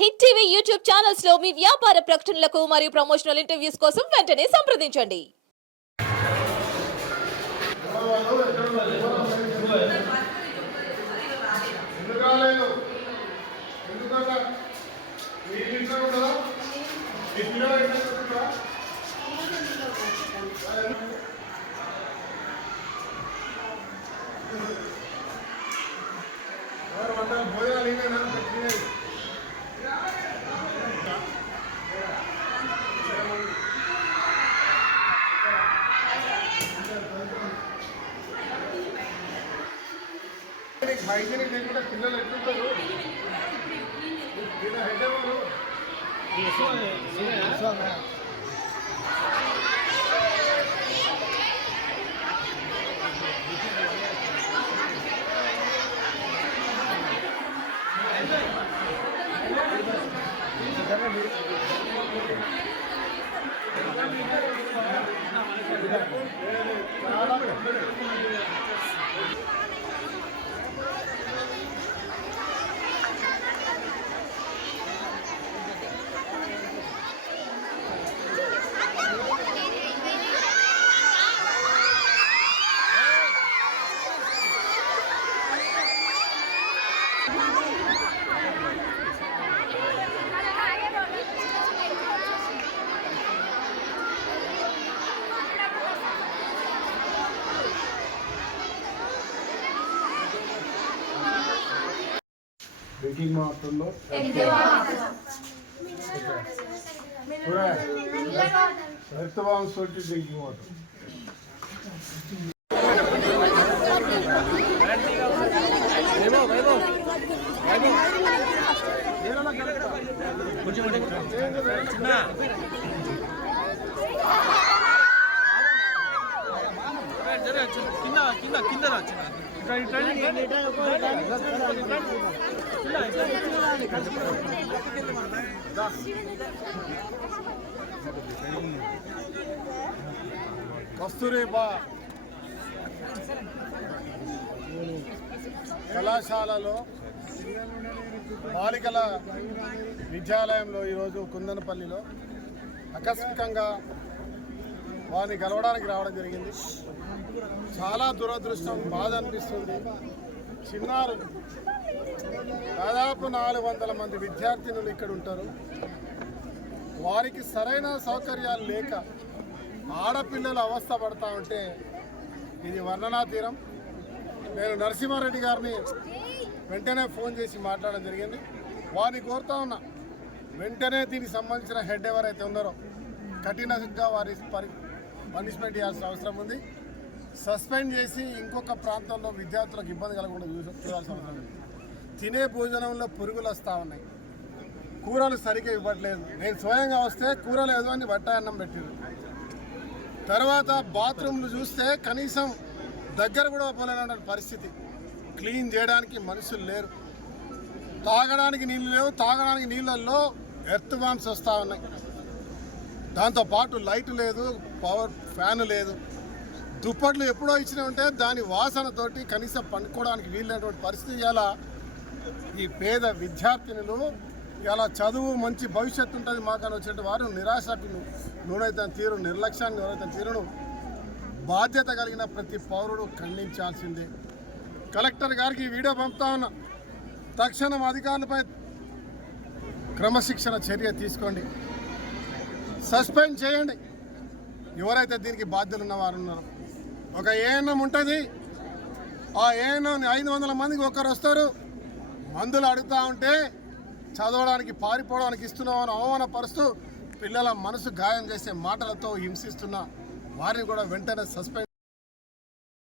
Hit TV YouTube channels లో మీ వ్యాపార ప్రకటనలకు మరియు ప్రమోషనల్ ఇంటర్వ్యూస్ కోసం వెంటనే సంప్రదించండి. హైజీనిక్ లేకుండా పిల్లలు ఎట్లుంటారు? డ్రింకింగ్ వాటర్లో ఎర్త్ బాంబ్స్ తోటి డ్రింకింగ్ వాటర్. కస్తూరిబా కళాశాలలో బాలికల విద్యాలయంలో ఈరోజు కుందనపల్లిలో ఆకస్మికంగా వారిని కలవడానికి రావడం జరిగింది. చాలా దురదృష్టం, బాధ అనిపిస్తుంది. చిన్నారు దాదాపు 400 మంది విద్యార్థినులు ఇక్కడ ఉంటారు. వారికి సరైన సౌకర్యాలు లేక ఆడపిల్లలు అవస్థ పడతా ఉంటే ఇది వర్ణనాతీరం. నేను నరసింహారెడ్డి గారిని వెంటనే ఫోన్ చేసి మాట్లాడడం జరిగింది. వారిని కోరుతా ఉన్నా, వెంటనే దీనికి సంబంధించిన హెడ్ ఎవరైతే ఉన్నారో కఠినంగా వారి పనిష్మెంట్ చేయాల్సిన అవసరం ఉంది. సస్పెండ్ చేసి ఇంకొక ప్రాంతంలో విద్యార్థులకు ఇబ్బంది కలగకుండా చూడాల్సిన అవసరం ఉంది. తినే భోజనంలో పురుగులు వస్తూ ఉన్నాయి, కూరలు సరిగ్గా ఇవ్వట్లేదు. నేను స్వయంగా వస్తే కూరలు ఏదో అని బట్టాయన్నం పెట్టారు. తర్వాత బాత్రూమ్లు చూస్తే కనీసం దగ్గర కూడా పోలేనన్న పరిస్థితి. క్లీన్ చేయడానికి మనుషులు లేరు, తాగడానికి నీళ్ళు లేవు. తాగడానికి నీళ్ళల్లో ఎర్త్ బాంబ్స్ వస్తూ ఉన్నాయి. దాంతోపాటు లైట్ లేదు, పవర్ ఫ్యాన్ లేదు. దుప్పట్లు ఎప్పుడో ఇచ్చినా ఉంటే దాని వాసనతోటి కనీసం పండుకోవడానికి వీలైనటువంటి పరిస్థితి. ఇలా ఈ పేద విద్యార్థినులు ఇలా చదువు మంచి భవిష్యత్తు ఉంటుంది మాకని వచ్చినట్టు వారు నిరాశకు లోనైతే తీరు, నిర్లక్ష్యాన్ని లోనైతే తీరును బాధ్యత కలిగిన ప్రతి పౌరుడు ఖండించాల్సిందే. కలెక్టర్ గారికి ఈ వీడియో పంపుతా ఉన్నా, తక్షణం అధికారులపై క్రమశిక్షణ చర్య తీసుకోండి, సస్పెండ్ చేయండి ఎవరైతే దీనికి బాధ్యులు ఉన్నవారు ఉన్నారో. ఒక ఏఎన్ఎం ఉంటుంది, ఆ ఏఎన్ఎం 500 మందికి ఒకరు వస్తారు, మందులు అడుగుతూ ఉంటే చదవడానికి పారిపోవడానికి ఇస్తున్నామని అవమానపరుస్తూ పిల్లల మనసు గాయం చేసే మాటలతో హింసిస్తున్న వారిని కూడా వెంటనే సస్పెండ్.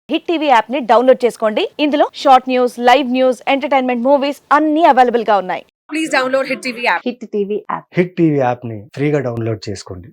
హిట్ టీవీ యాప్ ని డౌన్లోడ్ చేసుకోండి. ఇందులో short news, live news, entertainment movies అన్ని అవైలబుల్ గా ఉన్నాయి. Please download hit TV app. Hit TV app ని ఫ్రీగా డౌన్లోడ్ చేసుకోండి.